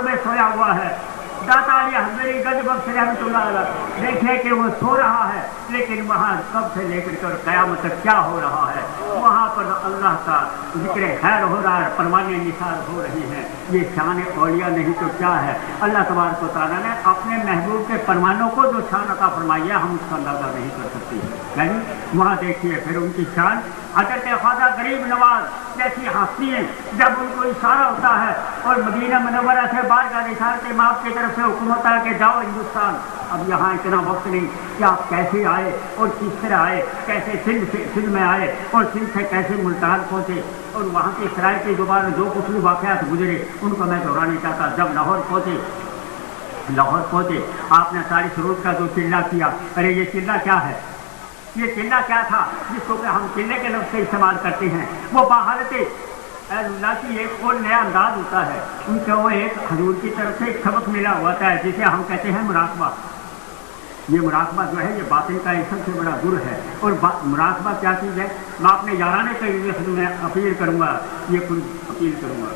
लाहौर में सोया हुआ है। दाता अली हज़रत गंज बख्श रहमतुल्लाह अलैह, देखिए कि वो सो रहा है, लेकिन वहाँ कब से लेकर कर क़यामत तक क्या हो रहा है, वहाँ पर अल्लाह का जिक्र खैर हो रहा है, परवाने निसार हो रही हैं। ये शान औलिया नहीं तो क्या है। अल्लाह तबारक व तआला ने अपने महबूब के परवानों को जो शान अता फरमाई है, हम उसका अंदाज़ा नहीं कर सकते। यानी वहाँ देखिए फिर उनकी शान हज़रत ख्वाजा गरीब नवाज जैसी हस्तियाँ, जब उनको इशारा होता है और मदीना मुनव्वरा से बारगाह रिसालत इमाम की तरफ से हुक्म होता है कि जाओ हिंदुस्तान, अब यहाँ इतना वक्त नहीं कि आप कैसे आए और किस तरह आए, कैसे सिंध में आए और सिंध से कैसे मुल्तान पहुँचे और वहाँ की सराय की दोबारा जो कुछ भी वाक़यात गुजरे उनको मैं दोहराना चाहता। जब लाहौर पहुँचे आपने तारिक रोड का जो चिल्ला किया, अरे ये चिल्ला क्या है, ये चिल्ला क्या था जिसको कि हम चिल्ले के लफ्ज़ से इस्तेमाल करते हैं। वो बाहरते अल्लाह की एक और नया अंदाज होता है उनका, वो एक हजूर की तरफ से एक सबक मिला होता है जिसे हम कहते हैं मुराकबा। ये मुराकबा जो है ये बातिन का एक सबसे बड़ा गुर है। और मुराकबा क्या चीज़ है, मैं अपने याराने तरीके में अपील करूँगा, ये अपील करूँगा,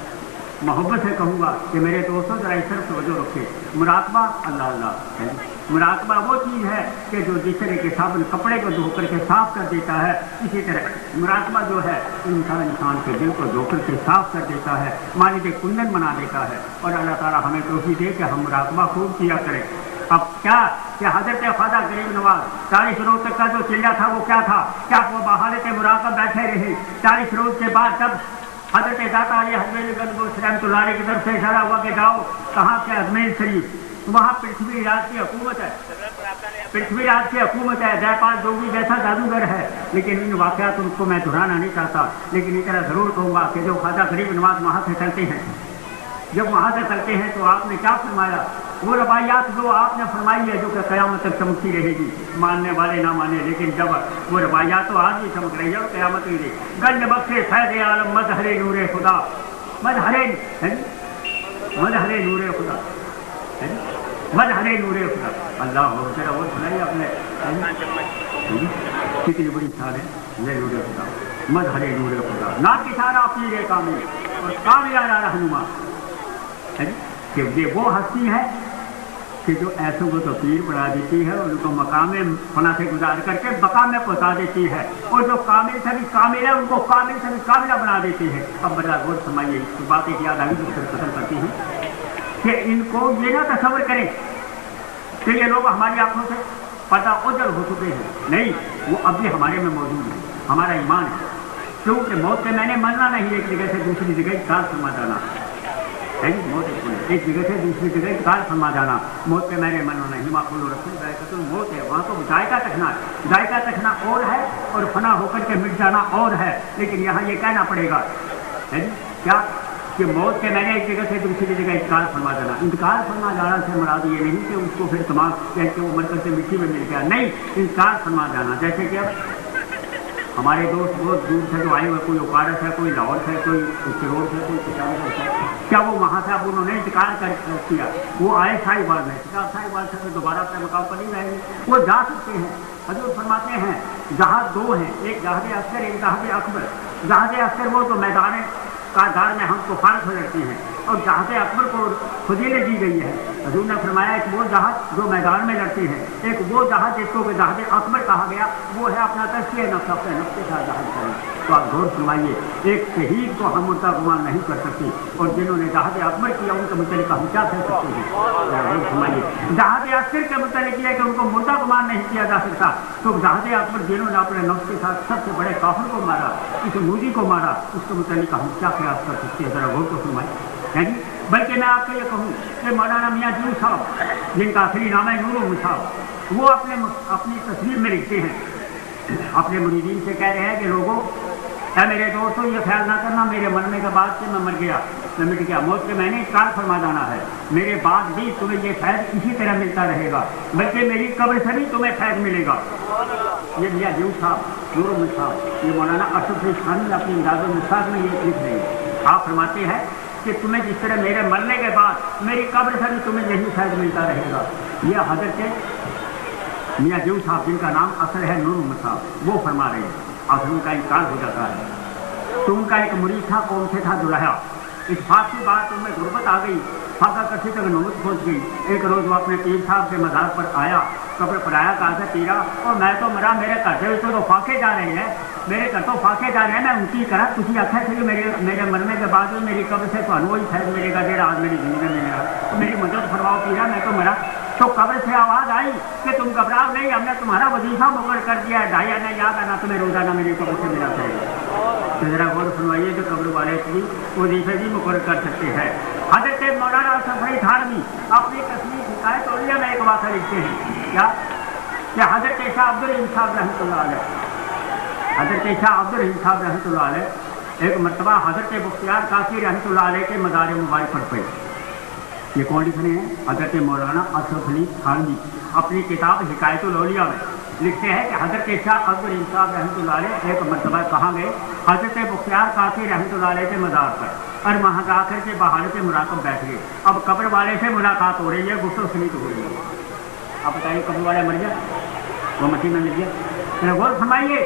मोहब्बत से कहूँगा कि मेरे दोस्तों ज़रा इस तरफ तवज्जो रखें। मुराकबा अल्लाह अल्लाह है। मुराकबा वो चीज़ है कि जो जिस तरह के साबुन कपड़े को धो करके साफ कर देता है, इसी तरह मुराकबा जो है इंसान के दिल को धो करके साफ कर देता है, मानिद कुंदन बना देता है। और अल्लाह ताला हमें तौफीक दे कि हम मुराकबा खूब किया करें। अब क्या कि हज़रत ख्वाजा गरीब नवाज 40 रोज़ तक का जो चिल्ला था वो क्या था, क्या वो बहालत मुराकब बैठे रहे। 40 रोज़ के बाद जब हज़रत दाता अली हज़रत गंज बख्श रहमतुल्लाह अलैह की तरफ से इशारा हुआ कि जाओ कहाँ के अजमेर शरीफ, वहाँ पृथ्वीराज की हुकूमत है, पृथ्वीराज की हुकूमत है, जयपाल जोगी जैसा जादूगर है। लेकिन इन वाक़यात उनको मैं दोहराना नहीं चाहता, लेकिन इतना ज़रूर कहूँगा कि जो ख्वाजा गरीब नवाज वहाँ से चलते हैं, जब वहाँ से चलते हैं तो आपने क्या फरमाया, वो रवायात जो आपने फरमाई है जो कि क़यामत तक चमकती रहेगी, मानने वाले ना माने, लेकिन जब वो रवायात तो आज भी चमक रही है और क़यामत भी रही। गंज बख्शे फैज़ आलम मज़हरे नूरे खुदा, मज़हरे नूरे खुदा, मज़हरे नूरे खुदा। अल्लाह हो तेरा वो सुनाइए अपने, कितनी बड़ी शान है नूरे खुदा, मज़हरे नूरे खुदा, ना किसारा पीरे कामिल और कामियाना रहनुमा है कि ये वो हस्ती है कि जो ऐसों को तो पीर बना देती है और उनको मकाम फना से गुजार करके मकाम में पहुँचा देती है, और जो कामिल से भी कामिल है उनको कामिल से भी कामिला बना देती है। अब बड़ा गौर फरमाइए, इस बातें की याद आगे दूसरे पसंद करती हैं कि इनको ये ना तस्वर करें कि ये लोग हमारी आंखों से पर्दा ओझल हो चुके हैं, नहीं, वो अभी हमारे में मौजूद है, हमारा ईमान है। क्योंकि मौत के मैंने मरना नहीं, एक जगह से दूसरी जगह कार फरमा जाना, मौत एक जगह से दूसरी जगह कार फरमा जाना, मौत के मैंने मरना नहीं, माकूल रसूल जायका मौत है, वहाँ तो जायका तकना और है और फना होकर के मिट जाना और है। लेकिन यहाँ ये कहना पड़ेगा है क्या कि मौत के मैंने एक जगह से दूसरी जगह इंतकाल फरमा जाना। इंतकाल फरमा जाना से मुराद ये नहीं कि उसको फिर तमाम कहते वो मरकज से मिट्टी में मिल गया, नहीं, इंतकाल फरमा जाना। जैसे कि अब हमारे दोस्त बहुत दूर से जो आए हुए, कोई उकारस है, कोई लाहौर है, कोई चिरोड़ है, कोई पिशावर है, क्या वो वहाँ से अब उन्होंने इंतकाल कर किया, वो आए साहिबाल में, साहिबाल से दोबारा अपने मकाम पर नहीं रहेंगे, वो जा सकते हैं। हजूर फरमाते हैं जहाज दो हैं, एक जहाज अस्कर, एक जहाज अकबर। जहाज अस्कर वो तो मैदान कारदार में हम कुफार से लड़ते हैं, और जहाज अकबर को फजीलत दी गई है। हजूर ने फरमाया एक वो जहाज जो मैदान में लड़ते हैं, एक वो जहाज जिसको जहाज अकबर कहा गया, वो है अपना तस्कीर नफ्स, अपने नफ्स के साथ जहाज करें। तो आप गौर फरमाइए, एक शहीद को हम मुर्दा गुमान नहीं कर सकते, और जिन्होंने जहाज अकबर किया उनके मुतल्लिक़ हम क्या कह सकते हैं। गौर फरमाइए, जहाज अस्कर के मुतल्लिक़ किया कि उनको मुर्दा गुमान नहीं किया जा सकता, तो जहाज अकबर जिन्होंने अपने नफ्स के साथ सबसे बड़े काफिर को मारा, इस मूदी को मारा, उसके मुतल्लिक़ हम क्या कयास कर सकते हैं, ज़रा गौर तो फरमाइए है जी। बल्कि मैं आपको ये कहूँ कि मौलाना मियाँ जूं साहब, जिनका असली नाम है नूर मुसाब, वो अपनी तस्वीर में लिखते हैं, अपने मुरीदीन से कह रहे हैं कि लोगों ऐ मेरे दोस्तों ये ख्याल ना करना मेरे मरने के बाद से मैं मर गया, मैं मिट गया, मौत के मैंने कार फरमा जाना है, मेरे बाद भी तुम्हें ये फैज़ इसी तरह मिलता रहेगा, बल्कि मेरी कब्र से भी तुम्हें फैज़ मिलेगा। ये मियाँ जूं साहब, नूर मुसाब, ये मौलाना अशरफ अली थानवी अपनी अंदाज़ मुसाब में ये लिख रहे हैं। आप फरमाते हैं कि तुम्हें जिस तरह मेरे मरने के बाद मेरी कब्र से भी तुम्हें यही फैज़ मिलता रहेगा। यह हज़रत मियाँ जूं साहब, जिनका नाम असल है नूर मुसाब, वो फरमा रहे हैं। आखिर उनका इंतकाल हो जाता है तो उनका एक मुरीद था, कौन से था, दुल्हा। इस बात की बात उनमें गुर्बत आ गई फाका कसी तक नौबत पहुँच गई। एक रोज़ वो अपने पीर साहब के मज़ार पर आया, कब्र पर आया, कहा था पीरा और मैं तो मरा, मेरे घर से तो फाके जा रहे हैं, मेरे घर तो फाके जा रहे हैं, मैं उनकी करा तुझी आख्या थे कि मेरे मरने के बाद मेरी कब्र से तो वही फैल मिलेगा जेड़ा आज मेरी जिंदगी में मिला, तो मेरी मदद फरमाओ पीरा, मैं तो मरा। तो कब्र से आवाज़ आई कि तुम घबराओ नहीं, हमने तुम्हारा वजीफा मुकर कर दिया है, 2.5 आना याद आना तुम्हें रोज़ाना मेरी कब्र से मिला करेगा। तो ज़रा गौर फरमाइए जो कब्र वाले की वजीफे भी मुकर कर सकते हैं। हज़रत मौलाना असफ अली थानवी अपनी तस्वीर हिकायत औलिया में एक वाक़ा लिखते हैं क्या कि हज़रत शाह अब्दुल रहीम साहब रहमतुल्लाह अलैह, हज़रत शाह अब्दुल रहीम साहब रहमतुल्लाह अलैह एक मरतबा हज़रत मुख्तियार कासी रहमतुल्लाह अलैह के मज़ार मुबारक पर पे। ये कौन लिख रहे हैं? हज़रत मौलाना असफ अली थानवी अपनी किताब हिकायतुल औलिया में लिखते हैं कि हज़रत शाह अब्दुल रहीम साहब रहमतुल्लाह अलैह एक मरतबा कहाँ गए? हज़रत मुख्तियार कासी रहमतुल्लाह अलैह के मज़ार पर, और वहाँ जाकर के बहाने पे मुराकब बैठ गए। अब कब्र वाले से मुलाकात हो रही है, गुस्सो सलीत हो रही है। आप बताइए कब्र वाला मर गया, वो मसीह में मिल गया। गौर फरमाइए,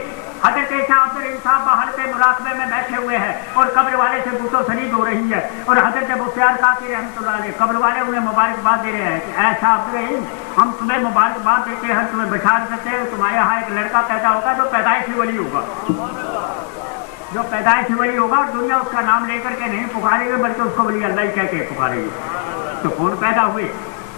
हज़रत शाह अब्दुल रहीम साहब बाहर पे मुराकबे में बैठे हुए हैं और कब्र वाले से गुस्सो सलीत हो रही है, और हज़रत मुख्तियार कासी रहमतुल्लाह अलैह कब्र वाले उन्हें मुबारकबाद दे रहे हैं कि ऐ शाह अब्दुल रहीम, हम तुम्हें मुबारकबाद देते हैं, तुम्हें बशारत देते हैं, तुम्हारे यहाँ एक लड़का पैदा होगा जो पैदाइशी वली होगा, जो पैदाइश वली होगा, और दुनिया उसका नाम लेकर के नहीं पुकारेगी बल्कि उसको वली अल्लाह ही कह के पुकारेगी। तो कौन पैदा हुए?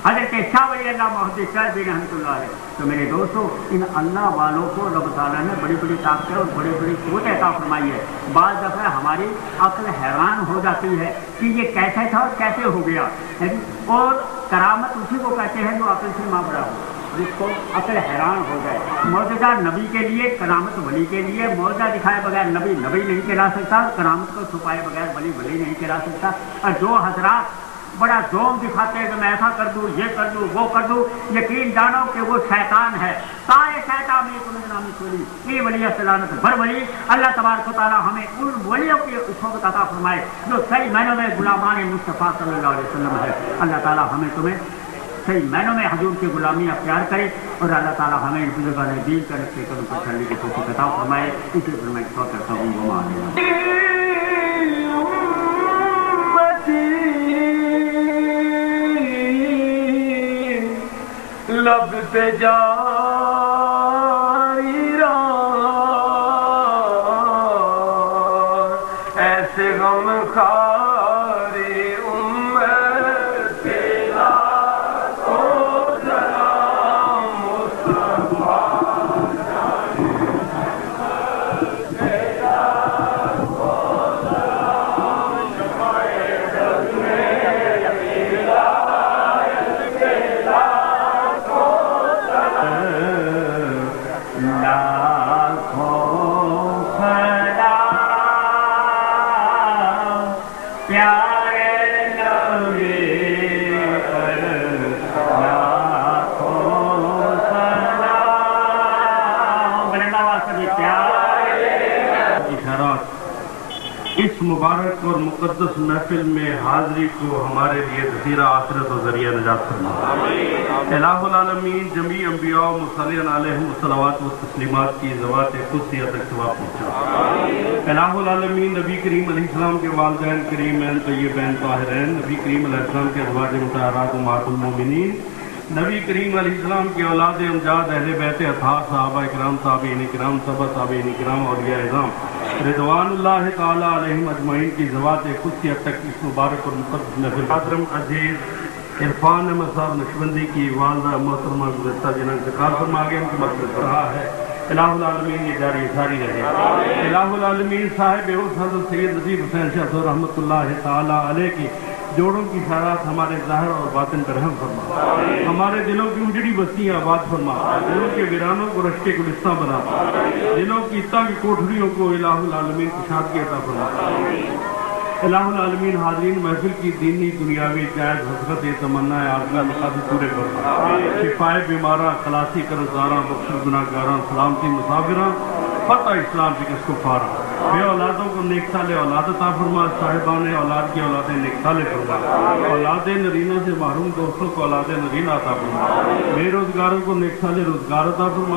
हज़रत शाह वली अल्लाह मुहद्दिस साहब रहमतुल्लाह अलैह। तो मेरे दोस्तों, इन अल्लाह वालों को रब ताला ने बड़ी बड़ी ताकत और बड़ी बड़ी सोच अता फरमाई है। बाज़ दफ़ा हमारी अक्ल हैरान हो जाती है कि ये कैसे था और कैसे हो गया है। और करामत उसी को कहते हैं जो अक्ल से मामला हो, जिसको अक्ल हैरान हो जाए। मौजूदा नबी के लिए, करामत वली के लिए, मौजूदा दिखाए बगैर नबी नबी नहीं कहला सकता, करामत को छुपाए बगैर वली वली नहीं कहला सकता। और जो हजरात बड़ा जोम दिखाते हैं कि मैं ऐसा कर दूँ, ये कर दूँ, वो कर दूँ, यकीन जानो कि वो शैतान है। सारे शैतान नामी सुनी ये वली सलानत बर वली। अल्लाह तबारक व तआला हमें उन वलियों की सोबत अता फरमाए जो सही मायनों में गुलामान मुस्तफ़ा सल्लल्लाहु अलैहि वसल्लम है। अल्लाह ताला हमें तुम्हें सही मायनों में हजूर की गुलामी अख्तियार करे, और अल्लाह ताला हमें इन बुजुर्गान दीन का रखे कदम पर चलने की तौफीक अता फरमाए। इसी पर मैं दुआ करता हूँ, वो लब पे जा ऐसे गम खारे उम्मत तेरा को सलाम मुस्तफा इस मुबारक और मुक़द्दस महफिल में हाज़री को हमारे लिए ज़ख़ीरा आखिरत और ज़रिया निजात फरमा। इलाहुल आलमीन जमी अंबिया व मुरसलीन अलैहिम सलावत व तस्लीमात की ज़वात क़ुद्सियत तक सवाब पहुँचा। इलाहुल आलमीन नबी करीम अलैहिस्सलाम के वालिदैन करीमैन तय्यबैन ताहिरैन, नबी करीम अलैहिस्सलाम के अज़वाज मुतहहरात उम्महातुल मोमिनीन, नबी करीम अलैहिस्सलाम के औलाद अमजाद अहले बैत अतार सहाबा इकराम ताबईन इकराम तबा ताबईन इकराम औलिया इज़ाम रिज़वानुल्लाह ताला अलैहिम अजमईन की ज़वात क़ुद्सियत तक इस मुबारक और मुक़द्दस महफ़िल हज़रत अज़ीज़ इरफान अहमद साहब नक्शबंदी की वालदा मोहतरमा गुज़श्ता जिन्होंने इंतकाल फरमा गए, उनकी मग़फ़िरत रहा है। इलाहुल आलमीन ये जारी सारी रहे। इलाहुल आलमीन साहिब उस हज़रत सैयद नजीब हुसैन शाह रहमतुल्लाह ताला अलैह की जोड़ों की सारात हमारे ज़ाहिर और बातिन पर रहम फरमा, हमारे दिलों की उजड़ी बस्तियाँ आबाद फरमा, दिलों के वीरानों को रश्के गुलिस्तां बना, दिलों की तंग कोठरियों को इलाहुल आलमीन कुशादगी अता फरमा। इलाहुल आलमीन हाज़रीन महफिल की दीनी दुनियावी जायज़ हसरत तमन्ना आज़मा मक़ासद पूरे फरमा, शिफाए बीमारा, खलासी कर्ज़दारां, बख्शुल गुनाहगारां, सलामती मुसाफिरां, फतह इस्लाम शिकस्त कुफ़ार, बे औलादों को नेक साले औलाद अता फरमा, साहिबान औलाद की औलादें नेक साले फरमा, औलाद नरीना से महरूम दोस्तों को औलाद नरीना अता फरमा, बेरोज़गारों को नेक साले रोज़गार अता फरमा।